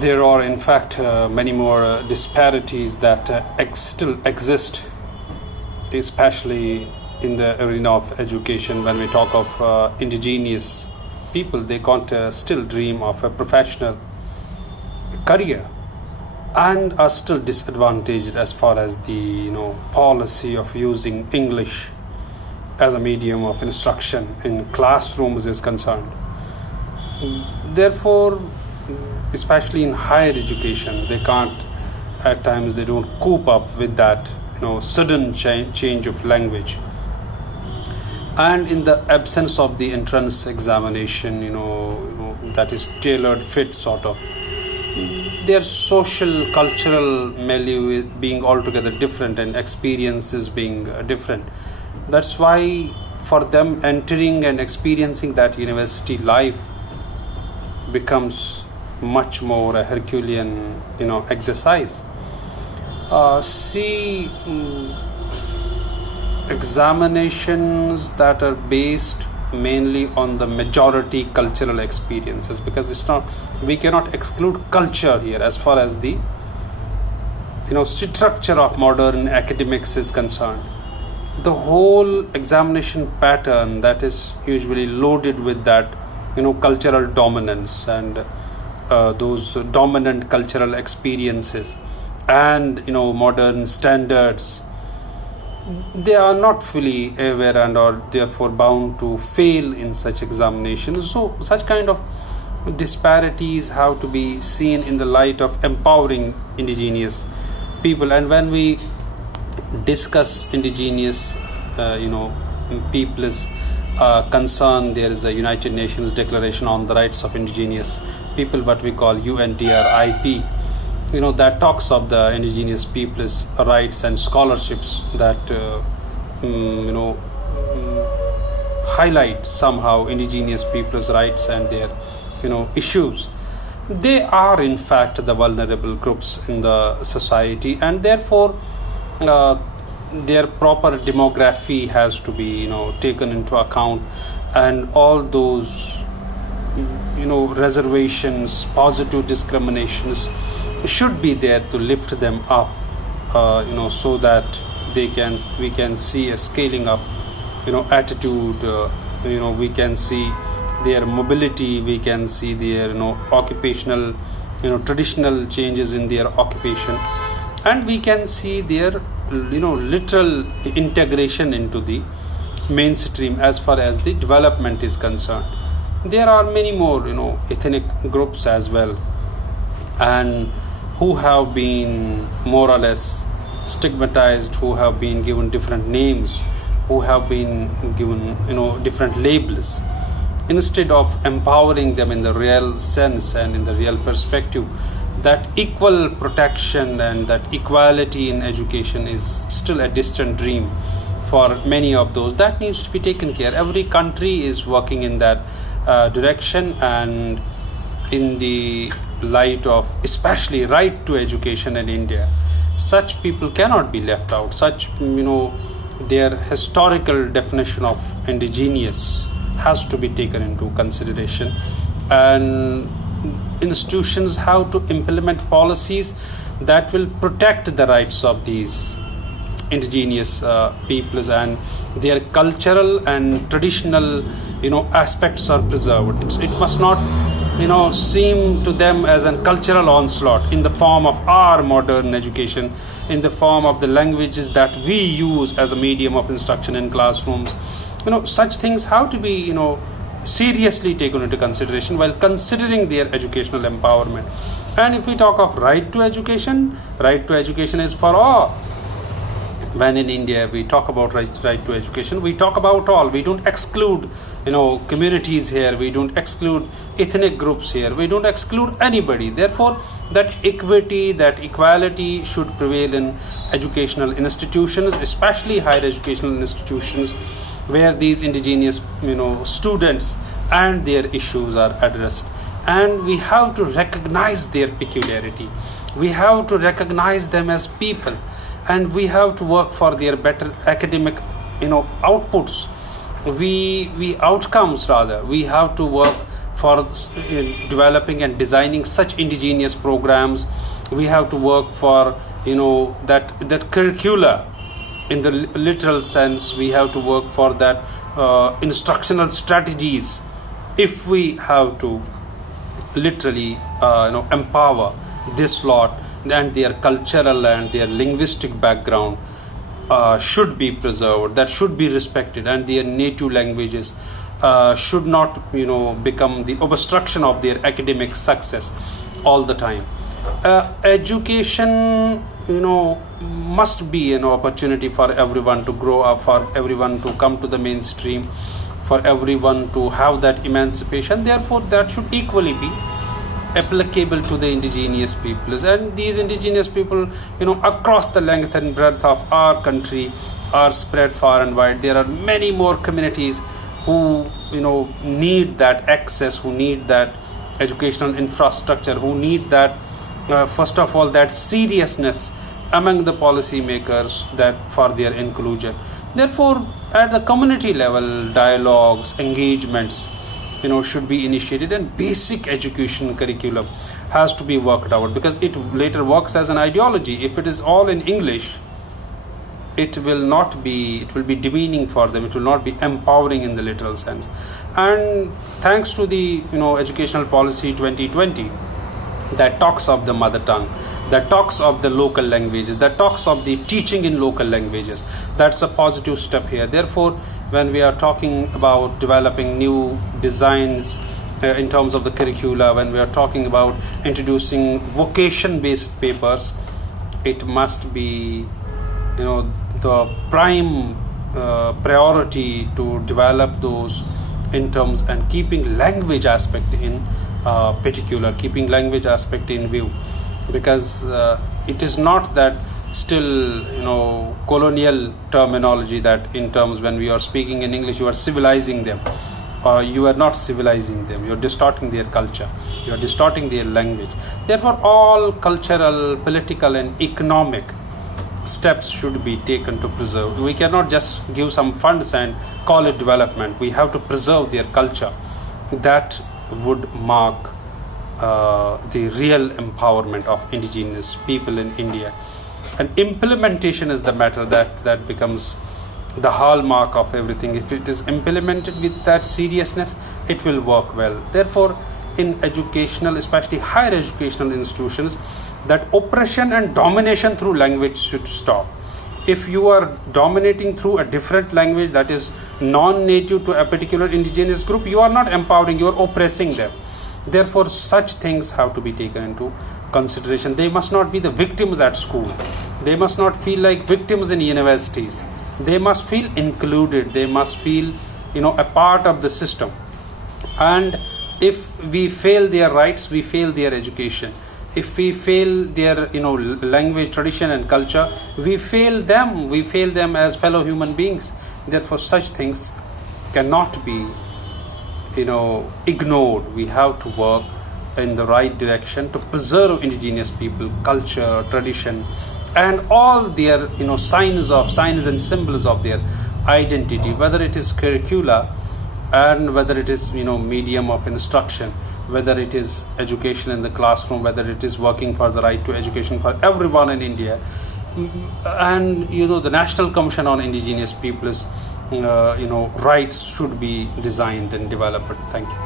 There are, in fact, many more disparities that still exist, especially in the arena of education. When we talk of indigenous people, they can't still dream of a professional career and are still disadvantaged as far as the policy of using English as a medium of instruction in classrooms is concerned. Therefore, especially in higher education, they can't, at times they don't cope up with that sudden change of language. And in the absence of the entrance examination, that is tailored fit sort of, their social cultural milieu being altogether different and experiences being different. That's why for them entering and experiencing that university life becomes much more a Herculean exercise. Examinations that are based mainly on the majority cultural experiences, because we cannot exclude culture here as far as the structure of modern academics is concerned. The whole examination pattern that is usually loaded with that cultural dominance and those dominant cultural experiences and modern standards, they are not fully aware and are therefore bound to fail in such examinations. So such kind of disparities have to be seen in the light of empowering indigenous people. And when we discuss indigenous people's concern, there is a United Nations Declaration on the Rights of Indigenous People, what we call UNDRIP, that talks of the indigenous people's rights and scholarships that highlight somehow indigenous people's rights and their issues. They are in fact the vulnerable groups in the society, and therefore their proper demography has to be taken into account, and all those reservations, positive discriminations should be there to lift them up, so that we can see a scaling up attitude. We can see their mobility, we can see their occupational traditional changes in their occupation, and we can see their literal integration into the mainstream as far as the development is concerned. There are many more ethnic groups as well, and who have been more or less stigmatized, who have been given different names, who have been given different labels, instead of empowering them in the real sense and in the real perspective. That equal protection and that equality in education is still a distant dream for many of those. That needs to be taken care. Every country is working in that direction, and in the light of especially right to education in India, such people cannot be left out. Such their historical definition of indigenous has to be taken into consideration, and institutions have to implement policies that will protect the rights of these indigenous peoples, and their cultural and traditional aspects are preserved. It must not seem to them as a cultural onslaught in the form of our modern education, in the form of the languages that we use as a medium of instruction in classrooms. Such things have to be seriously taken into consideration while considering their educational empowerment. And if we talk of right to education is for all. When in India we talk about right to education, we talk about all. We don't exclude communities here, we don't exclude ethnic groups here, we don't exclude anybody. Therefore, that equity, that equality should prevail in educational institutions, especially higher educational institutions, where these indigenous students and their issues are addressed. And we have to recognize their peculiarity, we have to recognize them as people, and we have to work for their better academic outputs, we outcomes rather. We have to work for developing and designing such indigenous programs. We have to work for that curricula in the literal sense. We have to work for that instructional strategies, if we have to literally empower this lot, and their cultural and their linguistic background should be preserved, that should be respected, and their native languages should not become the obstruction of their academic success all the time. Education must be an opportunity for everyone to grow up, for everyone to come to the mainstream, for everyone to have that emancipation. Therefore that should equally be applicable to the indigenous peoples, and these indigenous people across the length and breadth of our country are spread far and wide. There are many more communities who need that access, who need that educational infrastructure, who need that first of all that seriousness among the policy makers, that for their inclusion. Therefore at the community level, dialogues, engagements should be initiated, and basic education curriculum has to be worked out, because it later works as an ideology. If it is all in English, it will be demeaning for them, it will not be empowering in the literal sense. And thanks to the educational policy 2020, that talks of the mother tongue, that talks of the local languages, that talks of the teaching in local languages, that's a positive step here. Therefore when we are talking about developing new designs in terms of the curricula, when we are talking about introducing vocation based papers, it must be the prime priority to develop those in terms, and keeping language aspect in particular, keeping language aspect in view, because it is not that still colonial terminology, that in terms when we are speaking in English you are civilizing them. You are not civilizing them, you are distorting their culture, you are distorting their language. Therefore all cultural, political and economic steps should be taken to preserve. We cannot just give some funds and call it development. We have to preserve their culture. That would mark the real empowerment of indigenous people in India. And implementation is the matter that becomes the hallmark of everything. If it is implemented with that seriousness, it will work well. Therefore in educational, especially higher educational institutions, that oppression and domination through language should stop. If you are dominating through a different language that is non-native to a particular indigenous group, you are not empowering, you are oppressing them. Therefore such things have to be taken into consideration. They must not be the victims at school, they must not feel like victims in universities, they must feel included, they must feel a part of the system. And if we fail their rights, we fail their education. If we fail their language, tradition and culture, we fail them as fellow human beings. Therefore such things cannot be ignored. We have to work in the right direction to preserve indigenous people culture, tradition and all their signs and symbols of their identity, whether it is curricula and whether it is medium of instruction, whether it is education in the classroom, whether it is working for the right to education for everyone in India. And the National Commission on Indigenous Peoples rights should be designed and developed. Thank you.